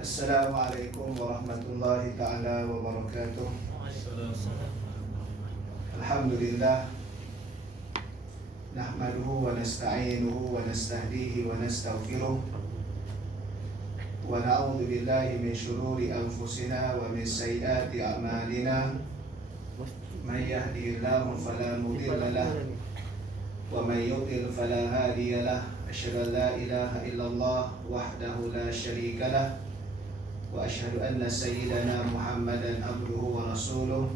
Assalamualaikum warahmatullahi ta'ala wabarakatuh. Alhamdulillah, nahmaduhu wa nasta'inuhu wa nastahdihi wa nastaghfiruh wa na'udzu billahi min shururi anfusina wa min sayyiati a'malina. Man yahdihillahu fala mudilla lahu wa man yudlil fala hadiya lahu. Asyhadu an la ilaha illallah wahdahu la syarika lahu wa asyhadu anna sayyidana Muhammadan abduhu wa rasuluh.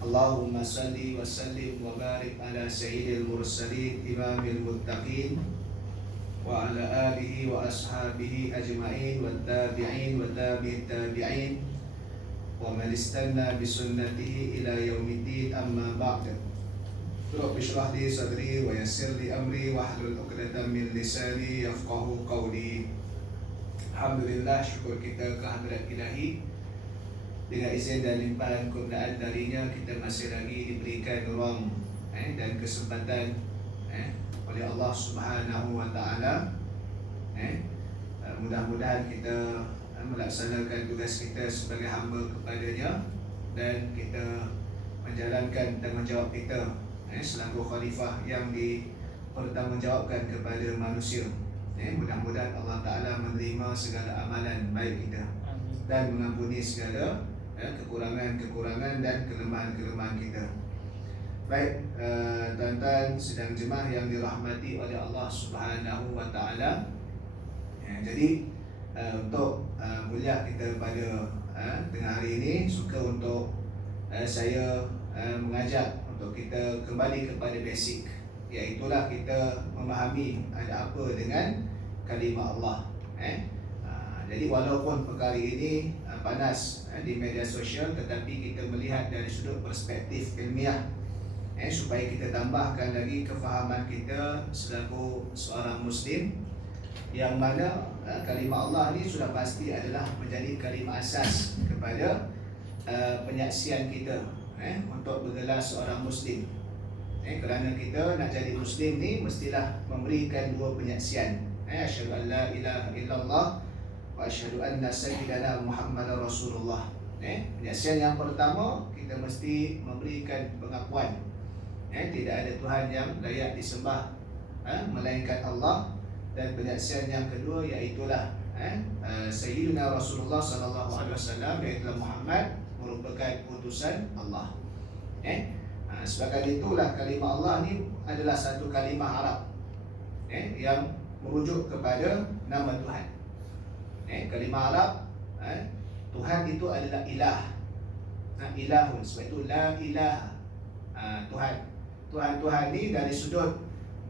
Allahumma salli wa sallim wa barik ala sayyidil mursalin imamil muttaqin wa ala alihi wa ashabihi ajma'in wa tabi'in wa tabi'it tabi'in wa man istanna bi sunnatihi ila yaumiddin, amma ba'd. Rabbi shrah li sadri wa yassir li amri wahlul 'uqdatam min lisani yafqahu qawli. Alhamdulillah, syukur kita kehadirat Ilahi. Dengan izin dan limpahan kemuliaan darinya, kita masih lagi diberikan ruang dan kesempatan oleh Allah Subhanahu wa Ta'ala. Mudah-mudahan kita melaksanakan tugas kita sebagai hamba kepadanya, dan kita menjalankan tanggungjawab kita selaku khalifah yang dipertanggungjawabkan kepada manusia. Mudah-mudahan Allah Ta'ala menerima segala amalan baik kita dan mengampuni segala kekurangan-kekurangan dan kelemahan-kelemahan kita. Baik, tuan-tuan sedang jemaah yang dirahmati oleh Allah Subhanahu wa Ta'ala. Jadi untuk kuliah kita pada tengah hari ini, suka untuk saya mengajak untuk kita kembali kepada basic, iaitulah kita memahami ada apa dengan kalimah Allah. Jadi walaupun perkara ini panas di media sosial, tetapi kita melihat dari sudut perspektif ilmiah, supaya kita tambahkan lagi kefahaman kita selaku seorang Muslim, yang mana kalimah Allah ini sudah pasti adalah menjadi kalimah asas kepada penyaksian kita untuk bergelar seorang Muslim. Kerana kita nak jadi Muslim ni mestilah memberikan dua penyaksian, asyhadu an la ilaha illallah wa asyhadu anna sayyidana Muhammadar Rasulullah. Penyaksian yang pertama, kita mesti memberikan pengakuan tidak ada Tuhan yang layak disembah melainkan Allah. Dan penyaksian yang kedua iaitulah sayyidina Rasulullah sallallahu alaihi wasallam, iaitu Muhammad merupakan utusan Allah. Sebab itulah kalimah Allah ni adalah satu kalimah Arab yang merujuk kepada nama Tuhan. Kalimah Arab, Tuhan itu adalah ilah, ilahun. Sebab itu la ilaha, Tuhan. Tuhan ni dari sudut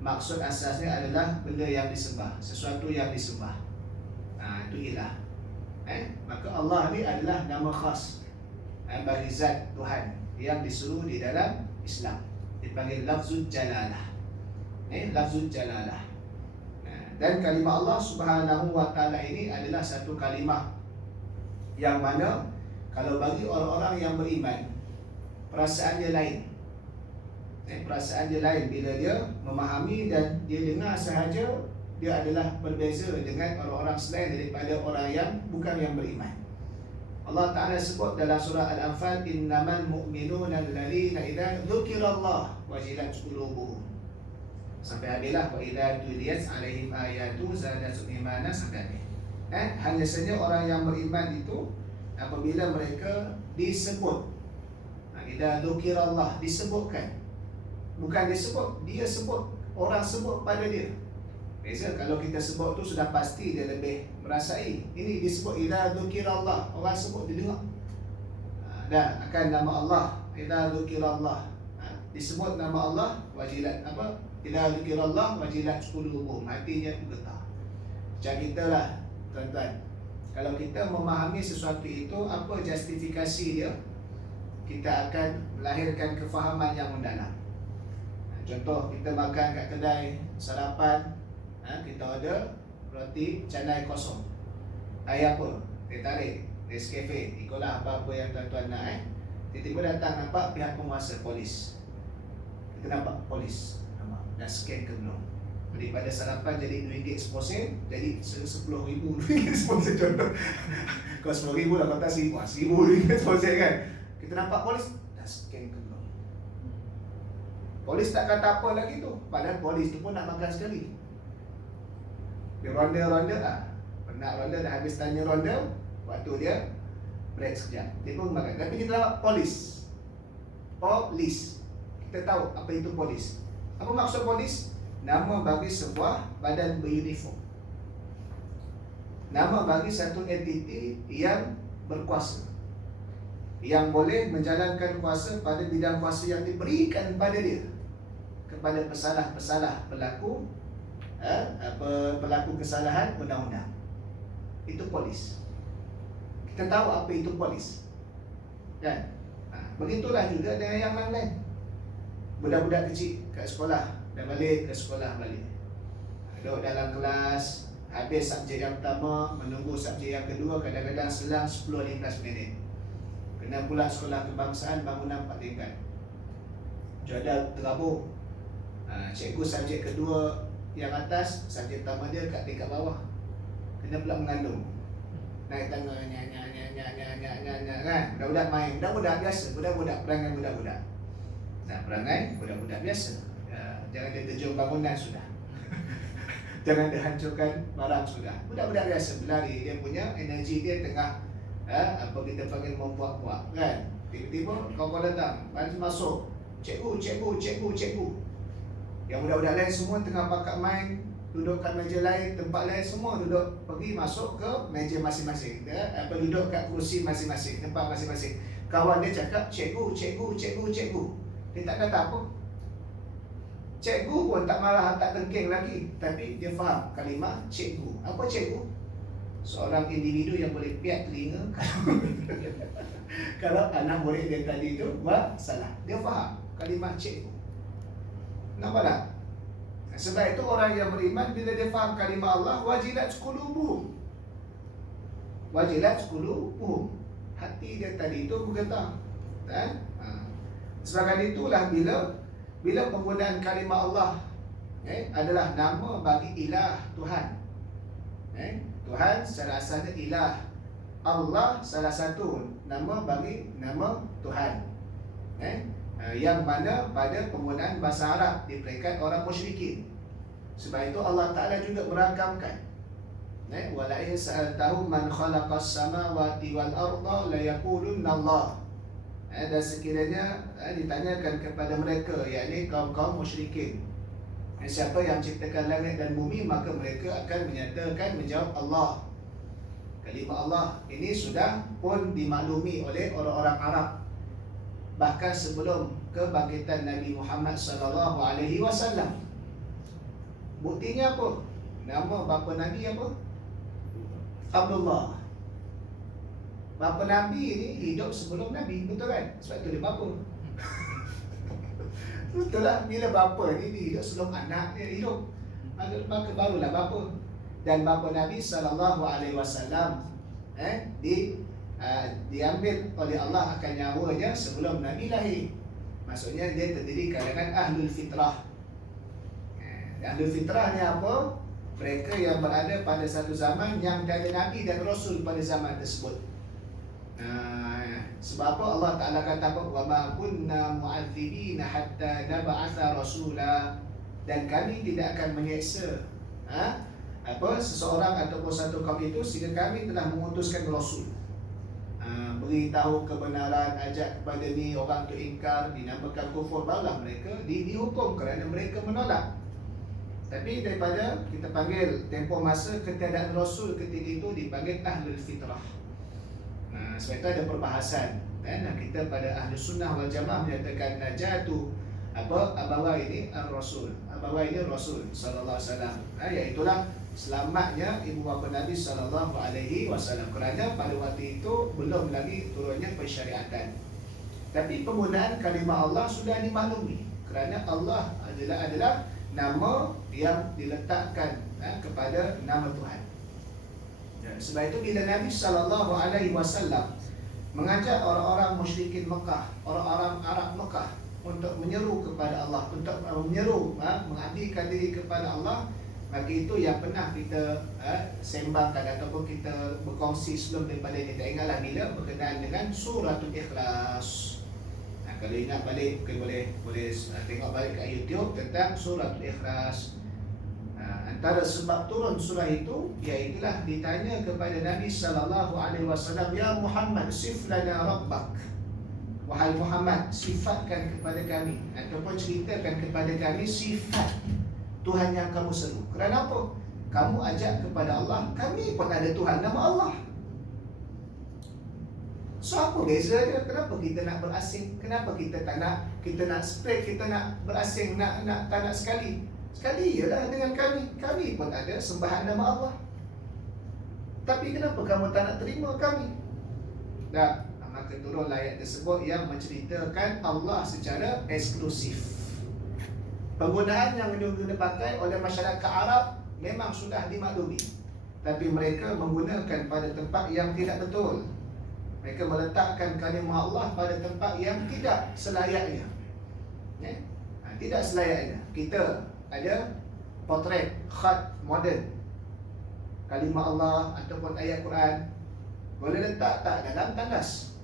maksud asasnya adalah benda yang disembah, sesuatu yang disembah, itu ilah. Maka Allah ni adalah nama khas bagi zat Tuhan yang disuruh di dalam Islam, dipanggil lafzul jalalah. Lafzul jalalah. Dan kalimah Allah Subhanahu wa Ta'ala ini adalah satu kalimah yang mana kalau bagi orang-orang yang beriman, perasaan dia lain. Perasaan dia lain bila dia memahami dan dia dengar sahaja, dia adalah berbeza dengan orang-orang selain daripada orang yang bukan yang beriman. Allah Ta'ala sebut dalam surah Al-Anfal, innamal mu'minuna alladhina idza dzukirallah wajilat qulubuhum, sampai habislah wa idza tuliyat alaihim ayatu zadatuhum imanan, sampai habis. Hanya saja orang yang beriman itu apabila mereka disebut, idza dzukirallah, disebutkan, bukan disebut, dia sebut, orang sebut pada dia. Beza, kalau kita sebut tu sudah pasti dia lebih merasai. Ini disebut idza dzukirallah, orang sebut dia dengar. Dan akan nama Allah, idza dzukirallah, disebut nama Allah, wajilat apa? Idza dzukirallah wajilat qulubuhum, hatinya bergetar. Macam kita lah, tuan-tuan. Kalau kita memahami sesuatu itu, apa justifikasi dia, kita akan melahirkan kefahaman yang mendalam. Contoh, kita makan kat kedai sarapan, kita order roti canai kosong. Air apa? Teh tarik, Nescafe, ikutlah apa-apa yang tuan-tuan nak. Tiba-tiba datang nampak pihak penguasa, polis. Kita nampak polis, nampak dah scan ke belum? Daripada sarapan jadi RM2 seposen, jadi RM10,000 seposen contoh. Kalau RM10,000 lah kata RM1,000 seposen kan. Kita nampak polis, dah scan keluar. Polis tak kata apa lagi tu. Padahal polis tu pun nak makan sekali. Dia ronda-ronda lah. Penat ronda, dah habis tanya ronda, waktu dia break sekejap, dia pun makan. Tapi kita nampak polis. Polis. Kita tahu apa itu polis. Apa maksud polis? Nama bagi sebuah badan beruniform. Nama bagi satu entiti yang berkuasa, yang boleh menjalankan kuasa pada bidang kuasa yang diberikan pada dia, kepada pesalah-pesalah pelaku pelaku kesalahan undang-undang. Itu polis. Kita tahu apa itu polis, kan? Begitulah juga dengan yang lain. Budak-budak kecil kat sekolah, dah balik ke sekolah balik, duduk dalam kelas, habis subjek yang pertama, menunggu subjek yang kedua, kadang-kadang selang 10-15 minit. Kena pula sekolah kebangsaan, bangunan 4 tingkat, jadah terabuk. Cikgu subjek kedua yang atas, subjek pertama dia kat tingkat bawah, kena pula mengandung, naik tangga, kan? Budak-budak main, budak-budak biasa, budak-budak perangai budak-budak. Nah, perangai budak-budak biasa. Jangan dia terjun bangunan sudah. Jangan dia hancurkan barang sudah. Budak-budak biasa berlari, dia punya energi dia tengah apa kita panggil membuat-buat, kan? Tiba-tiba kawan-kawan datang, masuk, cikgu. Yang budak-budak lain semua tengah pakat main, duduk kat meja lain, tempat lain, semua duduk pergi masuk ke meja masing-masing, duduk kat kursi masing-masing, tempat masing-masing. Kawan dia cakap cikgu. Dia tak kata apa. Cikgu pun tak marah, tak tengking lagi, tapi dia faham kalimah cikgu. Apa cikgu? Seorang individu yang boleh piat telinga kalau anak murid dia tadi itu buat salah. Dia faham kalimah cikgu. Nampak tak? Sebab itu orang yang beriman, bila dia faham kalimah Allah, wajilat qulubuhum. Hati dia tadi itu bergetar. Sebab itulah bila penggunaan kalimah Allah adalah nama bagi ilah, Tuhan. Tuhan secara asalnya ilah. Allah salah satu nama bagi nama Tuhan. Yang mana pada penggunaan bahasa Arab di peringkat orang musyrikin. Sebab itu Allah Ta'ala juga meragamkan. Wala in sa'altahum man khalaqas samawati wal arda la yaqulunna Allah. Dan sekiranya ditanyakan kepada mereka, yakni kaum-kaum musyrikin, siapa yang ciptakan langit dan bumi, maka mereka akan menyatakan, menjawab Allah. Kalimah Allah ini sudah pun dimaklumi oleh orang-orang Arab bahkan sebelum kebangkitan Nabi Muhammad SAW. Buktinya apa? Nama bapa Nabi apa? Abdullah. Bapa Nabi ini hidup sebelum Nabi, betul kan? Sebab itu dia bapa. Betul lah, bila bapa ni hidup sebelum anak dia hidup, maka barulah bapa. Dan bapa Nabi SAW diambil oleh Allah akan nyawanya sebelum Nabi lahir. Maksudnya dia terdiri kalangan ahlul fitrah. Ahlul fitrah ni apa? Mereka yang berada pada satu zaman yang tiada Nabi dan Rasul pada zaman tersebut. Sebab apa Allah Ta'ala kata apa? Wa ma kunna mu'adzibina hatta nab'atha rasula. Dan kami tidak akan menyeksa seseorang ataupun satu kaum itu sehingga kami telah mengutuskan Rasul. Beritahu kebenaran, ajak kepada ni, orang tu ingkar, dinamakan kufur, barulah mereka dihukum kerana mereka menolak. Tapi daripada kita panggil tempoh masa ketiadaan Rasul ketika itu dipanggil ahlul fitrah. Sebab itu ada perbahasan. Kita pada ahli sunnah wal jamaah menyatakan najatu abawa ini ar-Rasul. Abawa ini Rasul sallallahu alaihi wasallam. Iaitulah selamatnya ibu bapa Nabi sallallahu alaihi wasallam, kerana pada waktu itu belum lagi turunnya pensyariatan. Tapi penggunaan kalimah Allah sudah dimaklumi, kerana Allah adalah nama yang diletakkan kepada nama Tuhan. Sebab itu bila Nabi sallallahu alaihi wasallam mengajak orang-orang musyrikin Mekah, orang-orang Arab Mekah untuk menyeru kepada Allah, untuk menyeru, mengabdikan diri kepada Allah, maka itu yang pernah kita sembahkan ataupun kita berkongsi sebelum daripada ini. Tak ingatlah bila berkenaan dengan suratul Ikhlas. Kalau ingat balik, mungkin boleh tengok balik kat YouTube tentang suratul Ikhlas. Antara sebab turun surah itu iaitulah ditanya kepada Nabi SAW, "Ya Muhammad, sif lana rabbak." Wahai Muhammad, sifatkan kepada kami ataupun ceritakan kepada kami sifat Tuhan yang kamu seru. Kerana apa? Kamu ajak kepada Allah, kami pun ada Tuhan nama Allah. So apa beza dia? Kenapa kita nak berasing? Kenapa kita tak nak, kita nak spread, kita nak berasing, tak nak sekali? Sekali ialah dengan kami. Kami pun ada sembahan nama Allah. Tapi kenapa kamu tak nak terima kami? Dah, maka turun ayat tersebut yang menceritakan Allah secara eksklusif. Penggunaan yang dipakai oleh masyarakat Arab memang sudah dimaklumi, tapi mereka menggunakan pada tempat yang tidak betul. Mereka meletakkan kalimah Allah pada tempat yang tidak selayaknya. Tidak selayaknya. Kita ada potret, khat moden kalimah Allah ataupun ayat Quran, boleh letak tak dalam tandas.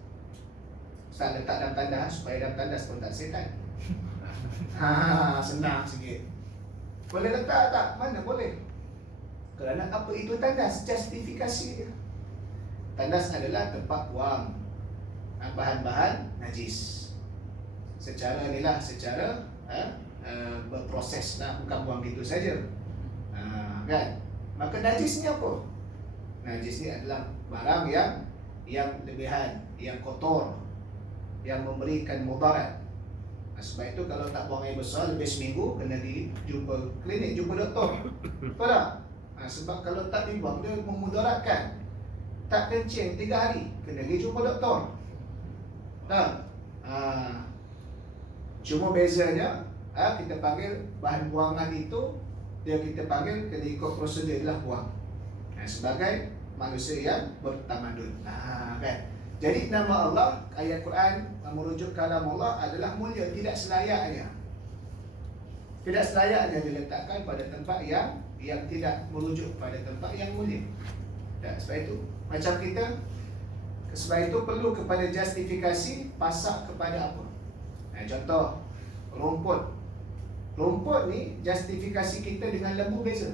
Ustaz letak dalam tandas supaya dalam tandas pun tak setan. Senang sikit. Boleh letak tak? Mana boleh. Kerana apa itu tandas? Justifikasi dia. Tandas adalah tempat buang bahan-bahan najis. Secara berproses lah, bukan buang gitu saja. Kan? Maka najis ni apa? Najis ni adalah barang yang lebihan, yang kotor, yang memberikan mudarat. Sebab itu kalau tak buang air besar lebih seminggu, kena jumpa klinik, jumpa doktor. Betul tak? Sebab kalau tak dibuang, dia memudaratkan. Tak kencing 3 hari, kena pergi jumpa doktor. Tak? Cuma bezanya, kita panggil bahan buangan itu, kita panggil kena ikut prosedur lah buang. Sebagai manusia yang bertamadun. Kan? Jadi nama Allah, ayat Quran merujuk kalam Allah adalah mulia, tidak selayaknya. Tidak selayaknya diletakkan pada tempat yang tidak merujuk pada tempat yang mulia. Dan sebab itu, macam kita, sebab itu perlu kepada justifikasi pasak kepada apa. Contoh, rumput. Rumput ni justifikasi kita dengan lembu beza.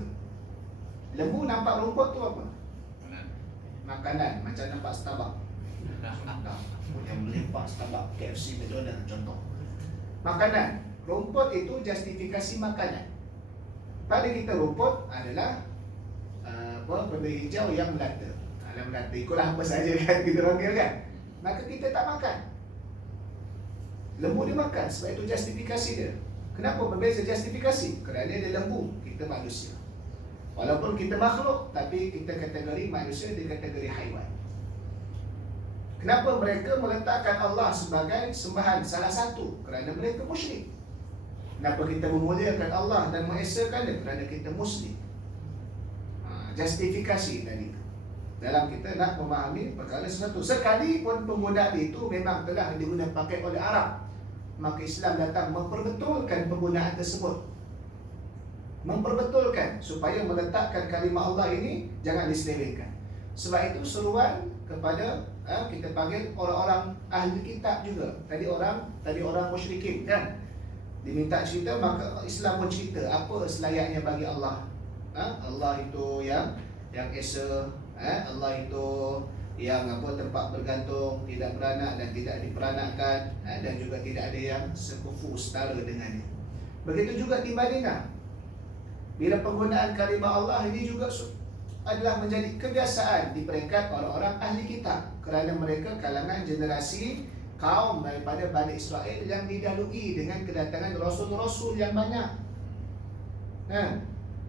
Lembu nampak rumput tu apa? Makanan, macam nampak Starbucks. Yang melimpah Starbucks, KFC, McDonald's contoh. Makanan. Rumput itu justifikasi makanan. Pada kita rumput adalah benda hijau yang melata. Melata ikutlah apa saja kan kita panggil kan. Maka kita tak makan. Lembu dia makan, sebab itu justifikasi dia. Kenapa berbeza justifikasi? Kerana dia lembu, kita manusia. Walaupun kita makhluk, tapi kita kategori manusia, dia kategori haiwan. Kenapa mereka meletakkan Allah sebagai sembahan? Salah satu, kerana mereka musyrik. Kenapa kita memuliakan Allah dan mengesakan dia? Kerana kita Muslim. Justifikasi tadi itu. Dalam kita nak memahami perkara sesuatu. Sekalipun penggunaan itu memang telah digunakan pakai oleh Arab, maka Islam datang memperbetulkan penggunaan tersebut. Memperbetulkan supaya meletakkan kalimah Allah ini jangan diselewengkan. Sebab itu seruan kepada kita panggil orang-orang ahli kitab juga. Tadi orang musyrikin kan. Diminta cerita, maka Islam pun cerita apa selayaknya bagi Allah. Allah itu yang esa, Allah itu yang tempat bergantung, tidak beranak dan tidak diperanakkan, dan juga tidak ada yang sekufu setara dengannya. Begitu juga di Madinah. Bila penggunaan kalimah Allah ini juga adalah menjadi kebiasaan di peringkat orang-orang ahli kitab, kerana mereka kalangan generasi kaum daripada Bani Israel yang didahului dengan kedatangan rasul-rasul yang banyak.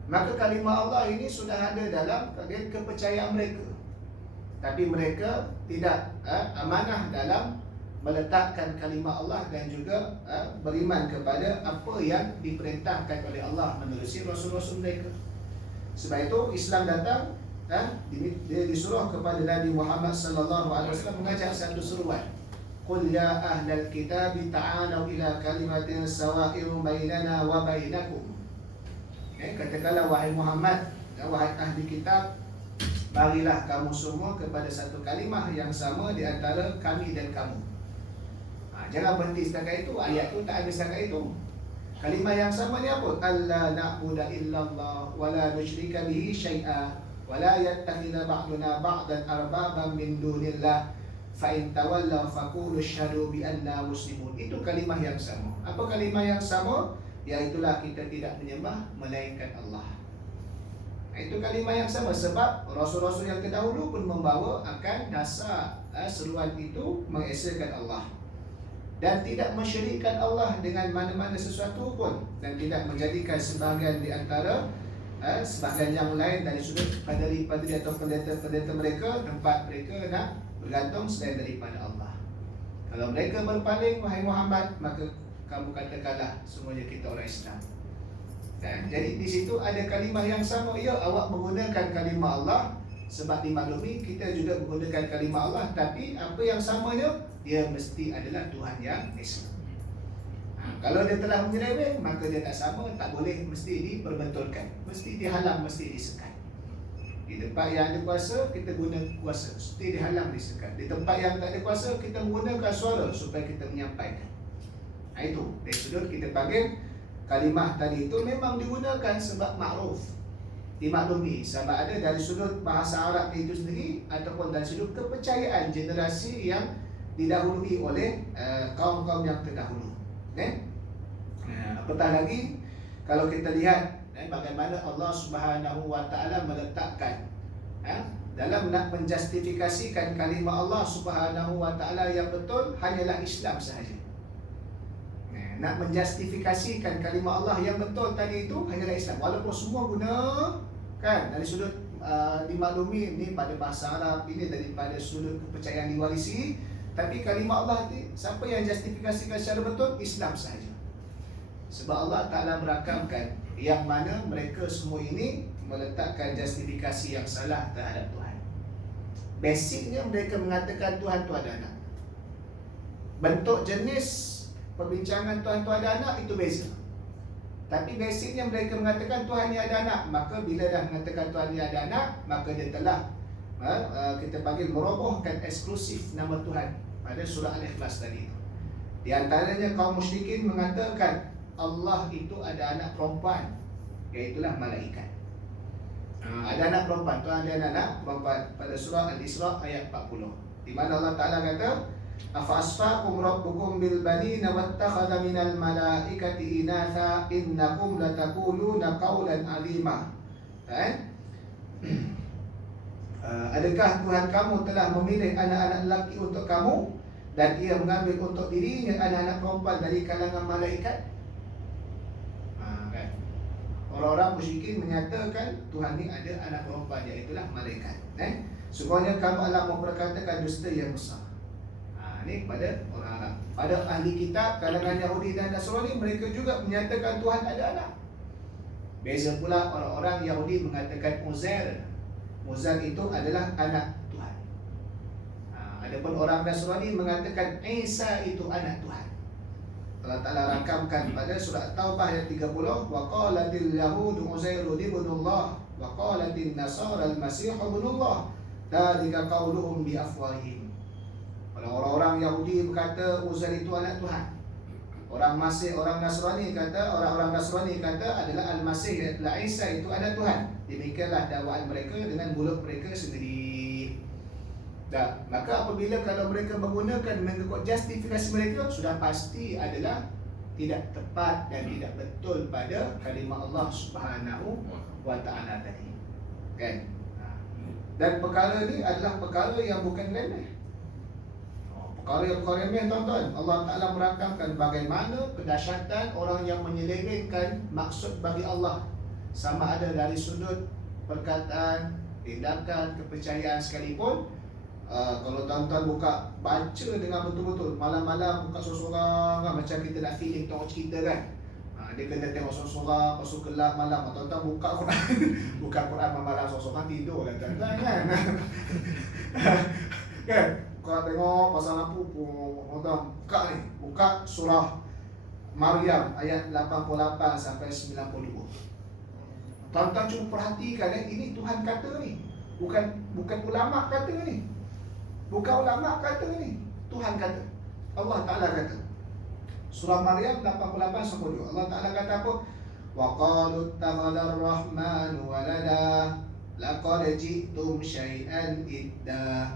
Maka kalimah Allah ini sudah ada dalam kepercayaan mereka. Tapi mereka tidak amanah dalam meletakkan kalimah Allah dan juga beriman kepada apa yang diperintahkan oleh Allah menerusi rasul-rasul mereka. Sebab itu Islam datang, dia disuruh kepada Nabi Muhammad sallallahu alaihi wasallam mengajak satu seruan. Qul ya ahlal kitab ta'alu ila kalimatin sawa'in bainana wa bainakum. Katakanlah wahai Muhammad, wahai ahli kitab, marilah kamu semua kepada satu kalimah yang sama di antara kami dan kamu. Jangan berhenti setakat itu, ayat tu tak habis setakat itu. Kalimah yang sama ni apa? Alla na'budu illallah wa la nusyrika bihi syai'a wa la yattakhidha ba'duna ba'dan arbaban min dunillah fa in tawallaw faqulu asyhadu bi anna muslimun. Itu kalimah yang sama. Apa kalimah yang sama? Iaitulah kita tidak menyembah melainkan Allah. Itu kalimah yang sama sebab rasul-rasul yang terdahulu pun membawa akan dasar seruan itu mengesahkan Allah dan tidak mensyirikkan Allah dengan mana-mana sesuatu pun, dan tidak menjadikan sebahagian di antara sebahagian yang lain dari sudut padri-padri atau pendeta-pendeta mereka tempat mereka nak bergantung selain daripada Allah. Kalau mereka berpaling, wahai Muhammad, maka kamu katakanlah semuanya kita orang Islam. Dan jadi di situ ada kalimah yang sama. Ya, awak menggunakan kalimah Allah sebab dimaklumi kita juga menggunakan kalimah Allah, tapi apa yang samanya? Dia mesti adalah Tuhan yang Esa. Kalau dia telah menyeleweng, maka dia tak sama, tak boleh mesti diperbetulkan, mesti dihalang, mesti disekat. Di tempat yang ada kuasa, kita guna kuasa, mesti dihalang, disekat. Di tempat yang tak ada kuasa, kita menggunakan suara supaya kita menyampaikan. Itu dari sudut kita panggil kalimah tadi itu memang digunakan sebab makruf, dimaklumi, sama ada dari sudut bahasa Arab itu sendiri ataupun dari sudut kepercayaan generasi yang didahului oleh kaum-kaum yang terdahulu. Apatah lagi kalau kita lihat bagaimana Allah Subhanahu Wa Taala meletakkan dalam nak menjustifikasikan kalimah Allah Subhanahu Wa Taala yang betul hanyalah Islam sahaja. Nak menjustifikasikan kalimah Allah yang betul tadi itu hanyalah Islam, walaupun semua guna kan dari sudut dimaklumi ini pada bahasa Arab, ini daripada sudut kepercayaan diwarisi, tapi kalimah Allah itu siapa yang justifikasikan secara betul? Islam sahaja. Sebab Allah Ta'ala merakamkan yang mana mereka semua ini meletakkan justifikasi yang salah terhadap Tuhan. Basicnya mereka mengatakan Tuhan itu ada anak. Bentuk jenis perbincangan Tuhan itu ada anak itu beza. Tapi basicnya mereka mengatakan Tuhan ni ada anak. Maka bila dah mengatakan Tuhan ni ada anak, maka dia telah kita panggil merobohkan eksklusif nama Tuhan pada surah Al-Ikhlas tadi itu. Di antaranya kaum musyrikin mengatakan Allah itu ada anak perempuan, iaitulah malaikat. Ada anak perempuan, Tuhan ada anak perempuan pada surah Al-Isra ayat 40, di mana Allah Ta'ala kata afa asfaqum rabbukum bil banina wattakhadha minal malaikati inatha innakum lataquluna qawlan alima. Adakah Tuhan kamu telah memilih anak-anak lelaki untuk kamu dan ia mengambil untuk dirinya anak-anak perempuan dari kalangan malaikat? Orang-orang musyrikin menyatakan Tuhan ni ada anak perempuan, iaitulah malaikat. Semuanya kamu adalah memperkatakan dusta yang besar. Ini pada orang Arab. Pada ahli kitab kalangan Yahudi dan Nasrani, mereka juga menyatakan Tuhan ada anak. Beza pula orang-orang Yahudi mengatakan Uzair itu adalah anak Tuhan. Adapun orang Nasrani mengatakan Isa itu anak Tuhan. Allah Ta'ala rakamkan pada surah Taubah ayat 30, wa qalatil yahudu Uzairu ibnullah wa qalatin nasara al-masih ibnullah dzalika qauluhum bi afwahihim. Kalau orang-orang Yahudi berkata Uzair itu anak Tuhan, orang Nasrani kata adalah Al-Masih, adalah Isa itu anak Tuhan. Demikianlah dakwaan mereka dengan mulut mereka sendiri. Maka apabila kalau mereka menggunakan mengikut justifikasi mereka, sudah pasti adalah tidak tepat dan tidak betul pada kalimah Allah Subhanahu Wa Ta'ala tadi. Kan? Dan perkara ini adalah perkara yang bukan remeh. Perkara remeh, tuan-tuan. Allah Ta'ala merakamkan bagaimana kedahsyatan orang yang menyelewengkan maksud bagi Allah, sama ada dari sudut perkataan, tindakan, kepercayaan sekalipun. Kalau tuan-tuan baca dengan betul-betul, malam-malam buka sorang-sorang, macam kita nak feeling tengok cerita kan. Dia kena tengok sorang-sorang, lepas tu gelap malam, tuan-tuan buka Quran buka Quran malam sorang-sorang tidur lah tuan-tuan kan. Kan? Kau tengok pasal lampu pun, buka surah Maryam ayat 88 sampai 92. Tuan-tuan cuba perhatikan, ini Tuhan kata ni. Bukan ulama kata ni. Bukan ulama kata ni. Tuhan kata. Allah Ta'ala kata. Surah Maryam 88 sampai 2. Allah Ta'ala kata apa? Wa qalu ittakhadha ar-rahmanu walada laqad ji'tum syai'an idda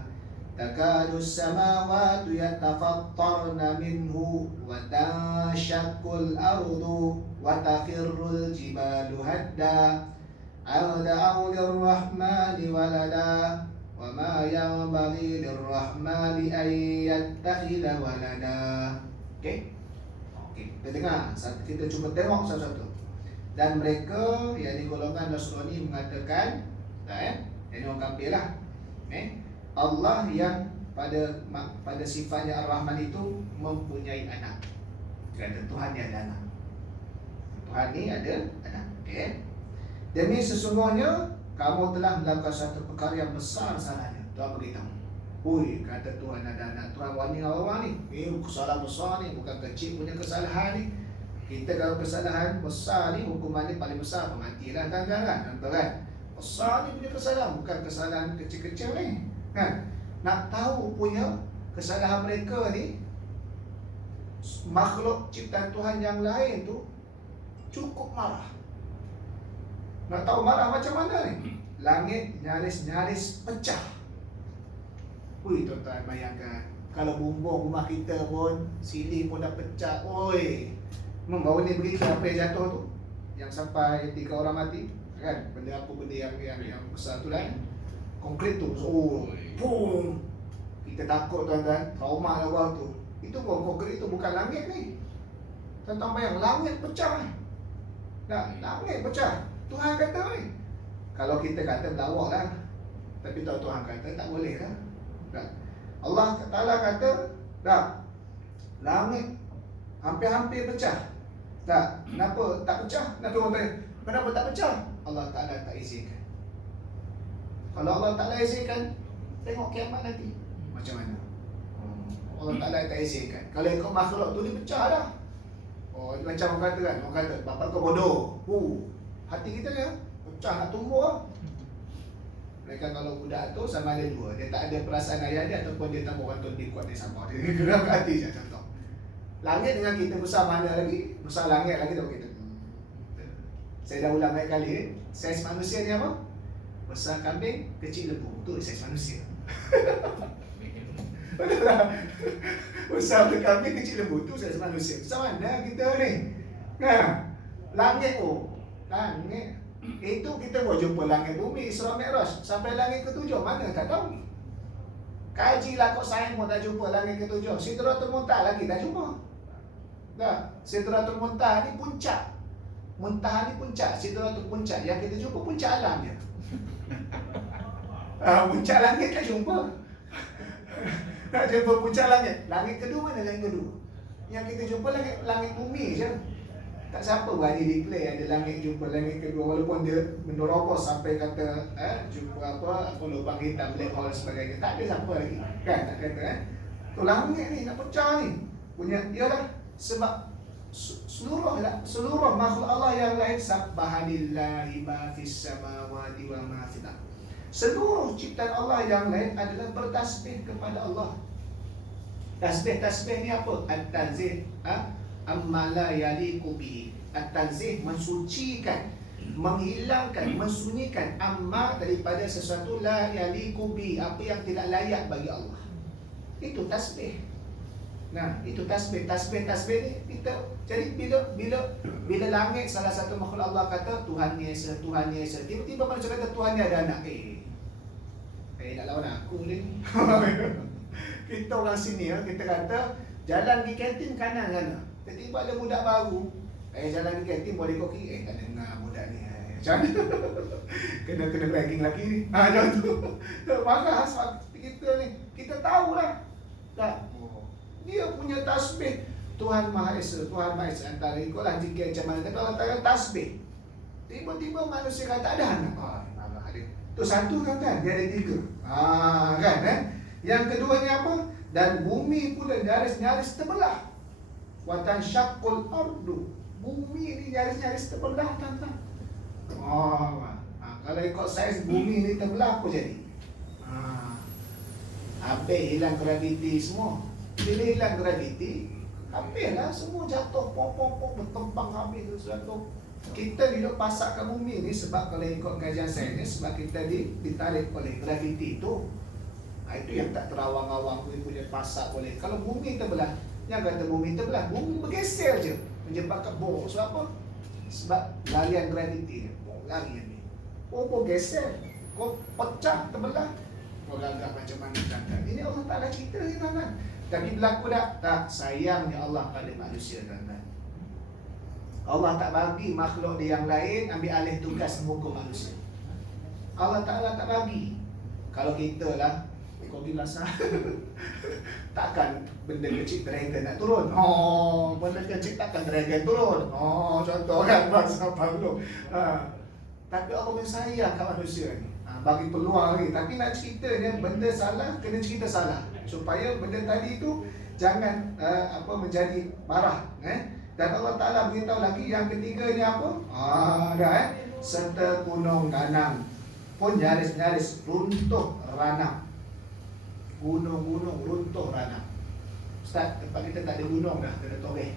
takadu as-samawati yatafattarna minhu wa tanshaqqu al-ardu wa takhirru al-jibalu hadda an da'u lir-rahmani walada wa ma yanbaghi lir-rahmani an yattakhidha walada. Okey. Kita dengar, kita cuba tengok satu-satu. Dan mereka, yakni golongan Nasrani mengatakan, ini orang kafir lah, Allah yang pada sifatnya Ar-Rahman itu mempunyai anak. Kata Tuhan ni ada anak. Tuhan ni ada anak. Demi sesungguhnya kamu telah melakukan satu perkara yang besar salahnya. Tuhan beritahu. Ui, kata Tuhan ada anak. Tuhan wani orang ni. Ini kesalahan besar ni, bukan kecil punya kesalahan ni. Kita kalau kesalahan besar ni, hukumannya paling besar, pematilah kan? Besar ni punya kesalahan, bukan kesalahan kecil-kecil ni. Kan? Nak tahu punya kesalahan mereka ni, makhluk ciptaan Tuhan yang lain tu cukup marah. Nak tahu marah macam mana ni? Langit nyaris-nyaris pecah. Ui, tuan-tuan bayangkan, kalau bumbung rumah kita pun, sili pun dah pecah. Oi, membawa ni berita apa yang jatuh tu, yang sampai 3 orang mati, kan? Benda yang besar tu lah, konkret tu. Oh, boom. Kita takut tuan-tuan, trauma lah bawah tu. Itu pun konkret tu, bukan langit ni. Tuan-tuan bayang, langit pecah ni. Langit pecah. Tuhan kata ni. Kalau kita kata melawak lah, tapi Tuhan kata tak boleh lah. Allah Ta'ala kata, langit hampir-hampir pecah. Kenapa tak pecah? Kenapa tak pecah? Allah Ta'ala tak izinkan. Kalau Allah Ta'ala izinkan, tengok kiamat nanti macam mana. Allah Ta'ala tak izinkan. Kalau ikut makhluk tu, dia pecah dah. Oh, macam orang kata kan, orang kata bapak kau bodoh. Hati kita ya, pecah nak tumbuh lah. Mereka kalau budak tu sama ada dua, dia tak ada perasaan ayah dia ataupun dia tak orang tu dia kuat dia sama. Dia gerak hati je contoh. Langit dengan kita besar mana lagi? Besar langit lagi tahu kita. Saya dah ulang banyak kali. Saiz manusia ni apa? Besar kambing, kecil lembu. Tu saiz manusia. Betul tak? Besar kambing, kecil lembu. Tu saiz manusia. Besar mana kita ni? Langit langit. Itu kita boleh jumpa langit bumi, Isra Mi'raj. Sampai langit ke-7, mana tak tahu. Kajilah kok sains pun tak jumpa langit ke-7. Sidratul Muntaha lagi tak jumpa. Sidratul Muntaha ni puncak. Muntaha ni puncak, Sidratul puncak. Yang kita jumpa puncak alam je. Puncak langit tak jumpa. Tak jumpa puncak langit. Langit kedua mana langit kedua? Yang kita jumpa langit bumi je. Tak siapa berani declare ada langit jumpa langit kedua, walaupun dia menerobos sampai kata jumpa apa lubang hitam, black hole sebagainya. Tak ada siapa lagi. Kan tak kata tu langit ni nak pecah ni. Punya ialah sebab seluruh makhluk Allah yang lain subhanallahi ma fis samawati wa ma fil ardh. Seluruh ciptaan Allah yang lain adalah bertasbih kepada Allah. Tasbih ni apa? At-tanzih, amma la yaliqu bihi. At-tanzih mensucikan, menghilangkan, mensunyikan amma daripada sesuatu la yaliqu bihi, apa yang tidak layak bagi Allah. Itu tasbih. Itu tasbih ni kita. Jadi bila langit salah satu makhluk Allah kata Tuhan ni esa, tiba-tiba manusia kata Tuhan ni ada anak. Nak lawan aku ni. Kita orang sini kita kata jalan pergi kantin kanan sana. Tiba-tiba ada budak baru. Jalan pergi kantin boleh koki. Tak dengar budak ni. Macam mana? Kena bragging lagi ni. Macam tu. Marah sebab kita ni. Kita tahulah. Tak. Dia punya tasbih. Tuhan Maha Esa, Tuhan Maha Esa. Antara ikutlah jika macam mana. Tapi orang kata tasbih. Tiba-tiba manusia kata ada anak. Ada. Tu satu kan? Dia ada 3. Kan? Yang keduanya apa? Dan bumi pula nyaris-nyaris terbelah. Wa tanshaqqul ardu. Bumi ini nyaris-nyaris terbelah, tuan-tuan. Kalau ikut saiz bumi ini terbelah apa jadi? Habis hilang graviti semua. Bila hilang graviti, habislah semua jatuh, pop, bertembang habis tu jatuh. Kita hidup pasak ke bumi ni sebab kalau ikut kajian sains ni, sebab kita ditarik oleh graviti itu. Itu yang tak terawang-awang punya pasak boleh. Kalau bumi terbelah, yang kata bumi terbelah, bumi bergeser je menyebabkan bom. Sebab apa? Sebab larian graviti ni. Larian ni. Bom geser. Kau pecah, terbelah. Kau gagap macam mana cakap. Ini Allah Ta'ala cerita ni, tuan-tuan. Tapi berlaku tak? Tak. Sayangnya Allah pada manusia, tuan-tuan. Allah tak bagi makhluk dia yang lain ambil alih tugas menghukum manusia. Allah Ta'ala tak bagi. Kalau kita lah, kau bilang sah. Takkan benda kecil dragon nak turun. Benda kecil takkan dragon turun. Contoh kan bahasa Paulo. Tapi Allah bersayang kat manusia ni. Bagi peluang lagi. Tapi nak cerita ni, benda salah, kena cerita salah. Supaya benda tadi tu jangan menjadi marah. Dan Allah Ta'ala beritahu lagi yang ketiganya apa? Serta gunung Danang pun nyaris-nyaris runtuh ranah. Gunung-gunung runtuh ranah. Ustaz, tempat kita tak ada gunung dah, kena toreh.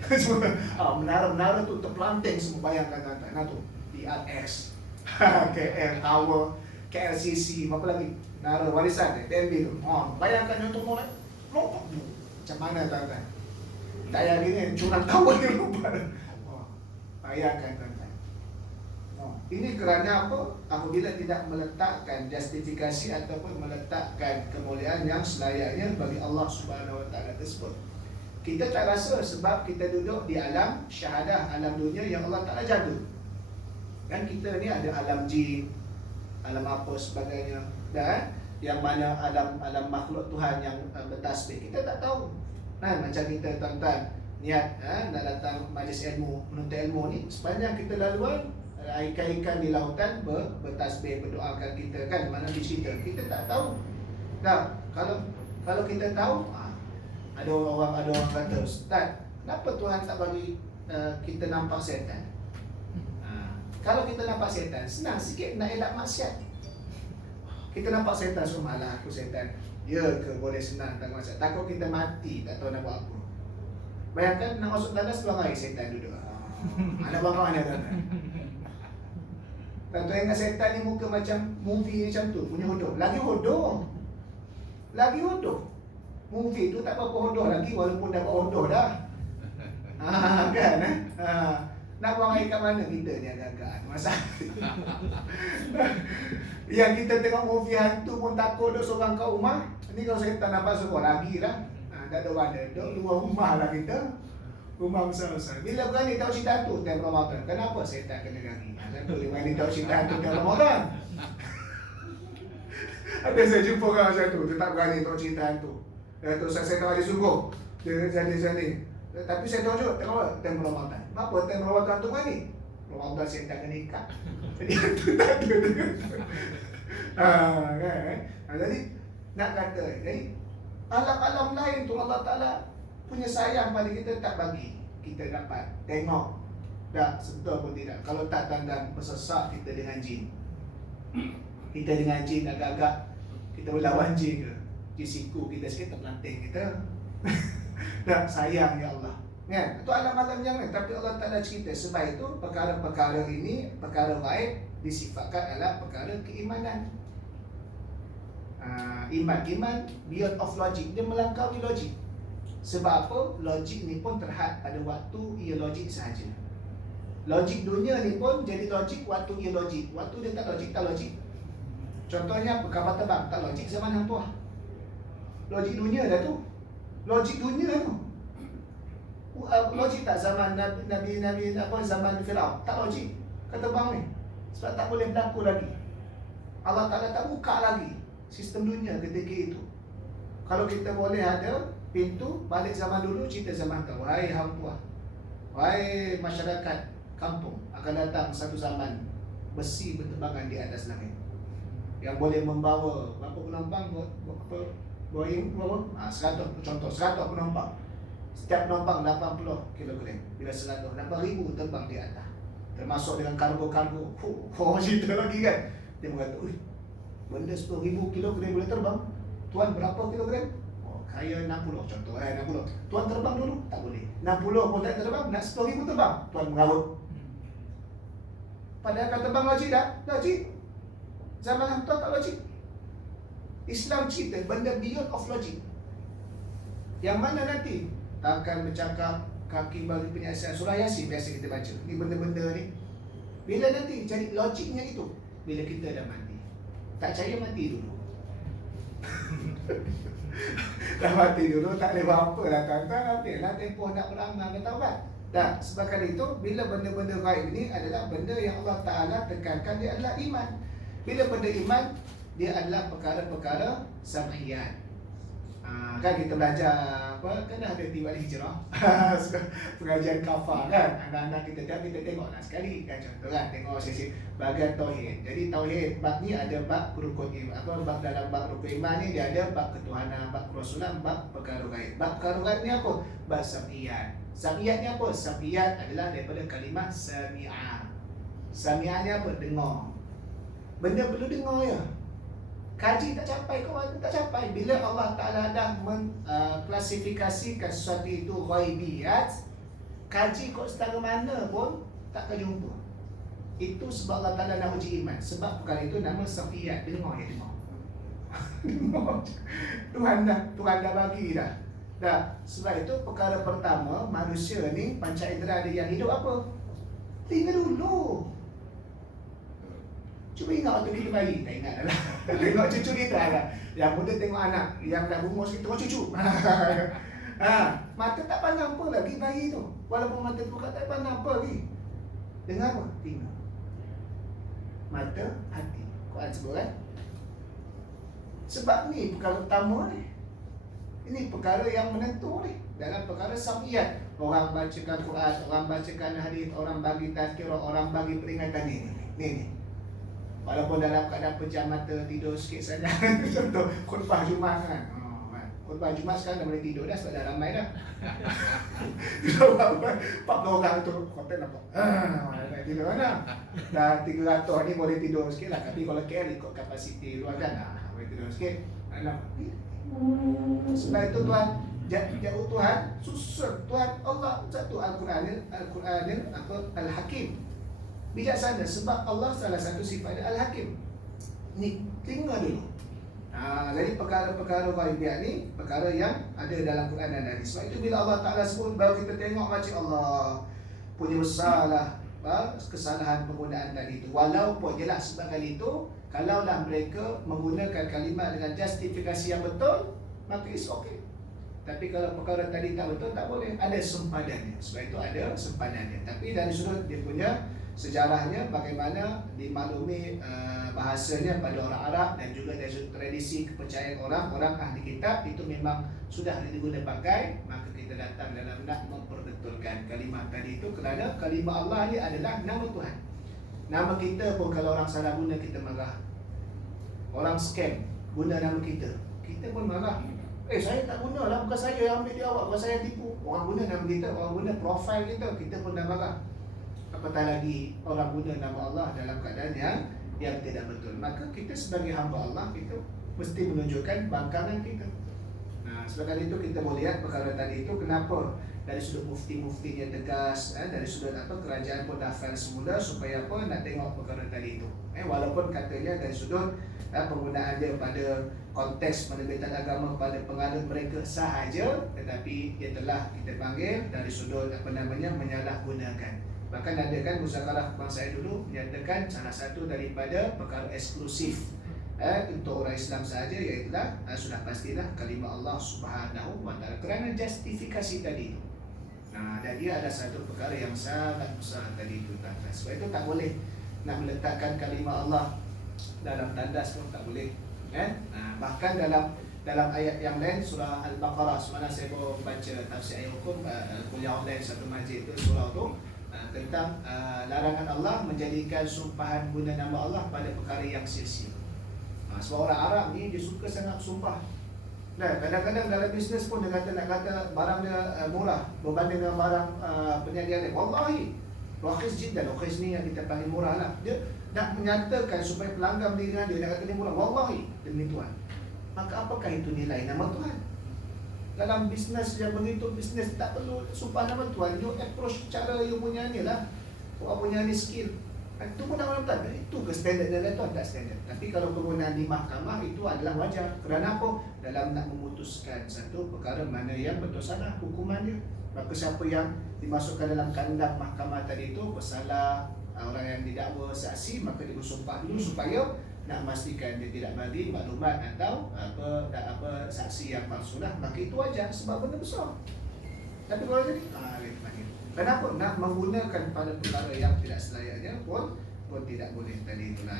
Menara-menara tu terpelanting semua, bayangkan tuan-tuan. Tu PRX, KL Tower, KLCC, apa lagi? Menara warisan DNB tu. Bayangkan yang tu lompat tu. Macam mana tuan-tuan? Tak payah gini, curang tower ni lompat. Bayangkan tuan-tuan. Ini kerana apa? Apabila tidak meletakkan justifikasi ataupun meletakkan kemuliaan yang selayaknya bagi Allah Subhanahu Wa Taala tersebut. Kita tak rasa sebab kita duduk di alam syahadah, alam dunia yang Allah Ta'ala jaga. Kan kita ni ada alam jin, alam apa sebagainya, dan yang mana alam makhluk Tuhan yang bertasbih kita tak tahu. Macam kita tuan-tuan niat nak datang majlis ilmu, menuntut ilmu ni, sepanjang kita laluan ikan-ikan di lautan bertasbih, berdoakan kita kan, mana dicerita kita tak tahu. Nah, kalau kita tahu, ada orang kata, Ustaz, kenapa Tuhan tak bagi kita nampak setan? Kalau kita nampak setan, senang sikit nak elak maksiat. Kita nampak setan, malah aku setan. Ya ke boleh senang tak maksiat? Takut kita mati, tak tahu nak buat apa. Bayangkan nak masuk tandas peluang air, setan duduk. Anak bangkang mana tuan-tuan? Tuan-tuan ingat setan ni muka macam movie macam tu, punya hodoh. Lagi hodoh. Movie tu tak apa-apa hodoh lagi, walaupun dah hodoh dah. Kan? Nak buang air kat mana kita ni agak-agak masalah. Yang kita tengok movie hantu pun takut duduk seorang kat rumah. Ni kalau setan nampak semua lagi lah. Tak ada mana, duduk luar rumah lah kita. Rumah besar-besar. Bila berani tahu cerita hantu time Ramadan? Kenapa setan kena lagi? Satu dia berani tahu cerita hantu time Ramadan. Ada saya jumpa orang macam tu, dia tak berani tahu cerita hantu. Dia tu saya tahu ada sungguh. Dia jadi. Tapi saya tahu juga time Ramadan. Kenapa time Ramadan tu berani? Ramadan setan kena ikat. Jadi hantu tak ada dengan. Kan? Jadi nak kata, jadi alam-alam lain tu Allah Ta'ala punya sayang pada kita tak bagi kita dapat tengok dah sentuh pun tidak. Kalau tak tandang bersesak kita dengan jin. Kita dengan jin agak-agak kita berlawan jin ke, jin siku kita sikit terpelanting kita. Dah sayang ya Allah. Kan? Itu alam-alam yang lain. Tapi Allah Ta'ala cerita sebab itu perkara-perkara ini, perkara baik disifatkan adalah perkara keimanan. Iman beyond of logic, dia melangkaui logik. Sebab apa? Logik ni pun terhad pada waktu ia logik sahaja. Logik dunia ni pun jadi logik waktu ia logik. Waktu dia tak logik. Contohnya apa? Kapal terbang tak logik zaman Hang Tuah. Logik dunia dah tu. Logik dunia tu. Logik tak zaman Nabi zaman Firaun? Tak logik. Kata bang ni. Sebab tak boleh berlaku lagi. Allah Ta'ala tak buka lagi sistem dunia ketika itu. Kalau kita boleh ada pintu balik zaman dulu, cerita zaman tu, wahai Hang Tuah, wahai masyarakat kampung, akan datang satu zaman besi berterbangan di atas langit yang boleh membawa berapa penumpang, Boeing berapa? 100, contoh 100 penumpang. Setiap penumpang 80 kilogram. Bila 100, 8,000 terbang di atas. Termasuk dengan kargo-kargo. Cerita lagi kan. Dia berkata, benda 10,000 kilogram boleh terbang. Tuan berapa kilogram? Saya 60 contoh. 60. Tuan terbang dulu? Tak boleh. 60 pun tak terbang. Nak 10,000 terbang. Tuan mengarut. Padahal kata terbang logik tak? Logik. Zaman tuan tak logik. Islam cerita benda beyond of logic. Yang mana nanti akan bercakap kaki bagi penyiasat surah Yasin biasa kita baca. Ni benda-benda ni. Bila nanti cari logiknya itu, bila kita dah mati. Tak percaya mati dulu. Dah mati dulu tak boleh buat apa lah tuan-tuan. Ambillah tempoh nak beramal ke taubat. Dan sebabkan itu, bila benda-benda gaib ini adalah benda yang Allah Ta'ala tekankan, dia adalah iman. Bila benda iman, dia adalah perkara-perkara sam'iyat. Kan kita belajar apa, kan ada tiba hijrah pengajian kafah kan, anak-anak kita tengoklah sekali kan, contoh kan, tengok sesi bahagian tauhid. Jadi tauhid bab ni ada bab rukun iman, apa bab dalam bab rukun iman ni dia ada bab ketuhanan, bab kerasulan, bab perkara gaib. Bab perkara gaib ni apa? Bab sam'iyat. Sam'iyat ni apa? Sam'iyat adalah daripada kalimah sami'ah. Sami'ah ni apa? Dengar. Benda perlu dengar ya. Kaji tak capai, kawan tak capai. Bila Allah Ta'ala dah mengklasifikasikan sesuatu itu ghaibiyat, kaji kok setara mana pun tak akan jumpa. Itu sebab Allah Ta'ala nak uji iman. Sebab perkara itu nama safiyat. Dengar ya, dengar. Tuhan dah bagi dah. Sebab itu perkara pertama, manusia ni panca indera dia yang hidup apa? Tinggal dulu. Cuba ingat waktu kita bayi. Tak ingat dah. Tengok cucu kita lah. Yang muda tengok anak. Yang dah rumus kita tengok cucu. Mata tak pandang apa lagi bayi tu. Walaupun mata buka tak pandang apa lagi. Dengar apa? Tinggal. Mata, hati. Quran sebut kan? Sebab ni perkara utama ni. Ini perkara yang menentu ni. Dalam perkara sam'iyat. Orang bacakan Quran, orang bacakan hadis, orang bagi tazkirah, orang bagi peringatan ni. Ni. Walaupun dalam keadaan pejam mata, tidur sikit saja. Contoh khutbah Jumaat kan. Khutbah Jumaat sekarang dah boleh tidur dah sebab dah ramai dah. 40 orang tu hotel nampak. Dah tidur mana? Dah 300 ni boleh tidur sikit lah. Tapi kalau KL ikut kapasiti luar kan, boleh tidur sikit. Sebab itu Tuhan jauh Tuhan susah. Tuhan Allah satu Al-Quran apa Al-Hakim, bijaksana. Sebab Allah salah satu sifat dia Al-Hakim. Ni tinggal dulu. Jadi perkara-perkara ghaibiyat ni perkara yang ada dalam Quran dan hadis. Sebab itu bila Allah Ta'ala sebut, baru kita tengok macam Allah punya besarlah kesalahan penggunaan tadi itu. Walaupun jelas sebab kali itu, kalaulah mereka menggunakan kalimat dengan justifikasi yang betul, maka it's okay. Tapi kalau perkara tadi tak betul, tak boleh. Ada sempadannya. Sebab itu ada sempadannya. Tapi dari sudut dia punya sejarahnya, bagaimana dimaklumi bahasanya pada orang Arab, dan juga dari sudut tradisi kepercayaan orang ahli kitab, itu memang sudah diguna pakai. Maka kita datang dalam nak memperbetulkan kalimah tadi itu, kerana kalimah Allah ni adalah nama Tuhan. Nama kita pun kalau orang salah guna, kita marah. Orang scam guna nama kita, kita pun marah. Saya tak guna lah, bukan saya yang ambil dia awak, bukan saya tipu. Orang guna nama kita, orang guna profil kita, kita pun dah marah. Apatah lagi orang guna nama Allah dalam keadaan yang tidak betul. Maka kita sebagai hamba Allah, kita mesti menunjukkan bangkangan kita. Sebab itu kita boleh lihat perkara tadi itu, kenapa dari sudut mufti-muftinya tegas, dari sudut kerajaan pun dah fail semula, supaya apa, nak tengok perkara tadi itu. Walaupun katanya dari sudut penggunaan dia pada konteks penerbitan agama kepada penganut mereka sahaja, tetapi dia telah kita panggil dari sudut menyalahgunakan. Bahkan ada kan muzakarah bangsa dulu menyatakan salah satu daripada perkara eksklusif untuk orang Islam sahaja, iaitu sudah pastilah kalimah Allah Subhanahu wa Ta'ala, kerana justifikasi tadi itu. Dan dia ada satu perkara yang sangat besar tadi itu. Sebab itu tak boleh nak meletakkan kalimah Allah dalam tandas pun tak boleh. Bahkan dalam ayat yang lain, surah Al-Baqarah, semana saya baca tafsir ayat hukum kuliah online satu masjid itu, surah itu tentang larangan Allah menjadikan sumpahan guna nama Allah pada perkara yang sia-sia. Sebab orang Arab ni dia suka sangat sumpah. Nah, kadang-kadang dalam bisnes pun dia kata nak kata barang dia murah berbanding dengan barang penyajian dia. Wallahi, rakhis jiddan, rakhis ni yang kita panggil murah lah. Dia nak menyatakan supaya pelanggan beli dengan dia, nak kata dia murah. Wallahi, demi Tuhan. Maka apakah itu nilai nama Tuhan? Dalam bisnes yang begitu, bisnes tak perlu sumpah nama Tuhan. You approach cara you punya ni lah. Orang punya ni skill. Itu pun nama Tuhan. Itu ke standard dia Tuhan, tak standard. Tapi kalau penggunaan di mahkamah itu adalah wajar. Kerana apa? Dalam nak memutuskan satu perkara mana yang betul salah hukumannya. Maka siapa yang dimasukkan dalam kandang mahkamah tadi itu bersalah, orang yang didakwa saksi, maka dia bersumpah dulu supaya nak memastikan dia tidak bagi maklumat atau apa saksi yang palsu lah. Maka itu wajar sebab benda besar. Tapi kalau jadi kenapa nak menggunakan pada perkara yang tidak selayaknya pun tidak boleh tadi itulah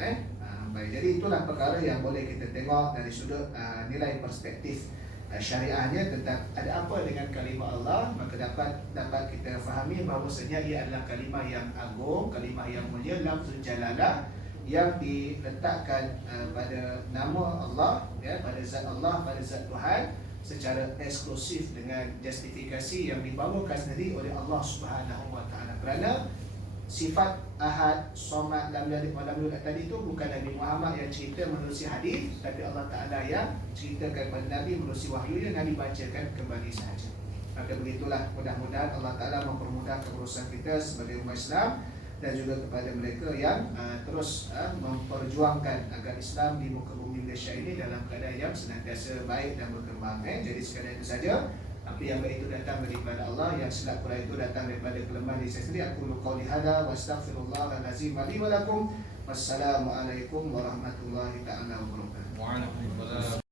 baik. Jadi itulah perkara yang boleh kita tengok dari sudut nilai perspektif syariahnya tentang ada apa dengan kalimah Allah. Maka dapat kita fahami bahawasanya ia adalah kalimah yang agung, kalimah yang mulia, lafzul jalalah yang diletakkan pada nama Allah, ya, pada zat Allah, pada zat Tuhan secara eksklusif dengan justifikasi yang dibawakan sendiri oleh Allah Subhanahu Wa Taala. Kerana sifat Ahad, Somad, Lam Yalid wa Lam Yulad tadi itu bukan Nabi Muhammad yang cerita menerusi hadis, tapi Allah Taala yang ceritakan kepada Nabi menerusi wahyunya, Nabi bacakan kembali sahaja. Maka begitulah, mudah-mudahan Allah Taala mempermudahkan urusan kita sebagai umat Islam dan juga kepada mereka yang terus memperjuangkan agar Islam di muka bumi Malaysia ini dalam keadaan yang senantiasa baik dan berkembang. Jadi sekadar itu saja. Apa yang baik itu datang daripada Allah, yang silap kurang itu datang daripada kelemahan diri saya sendiri. Aku qauli hadza wa astaghfirullahalazim li wa lakum. Wassalamualaikum warahmatullahi taala wabarakatuh. Waalaikumsalam.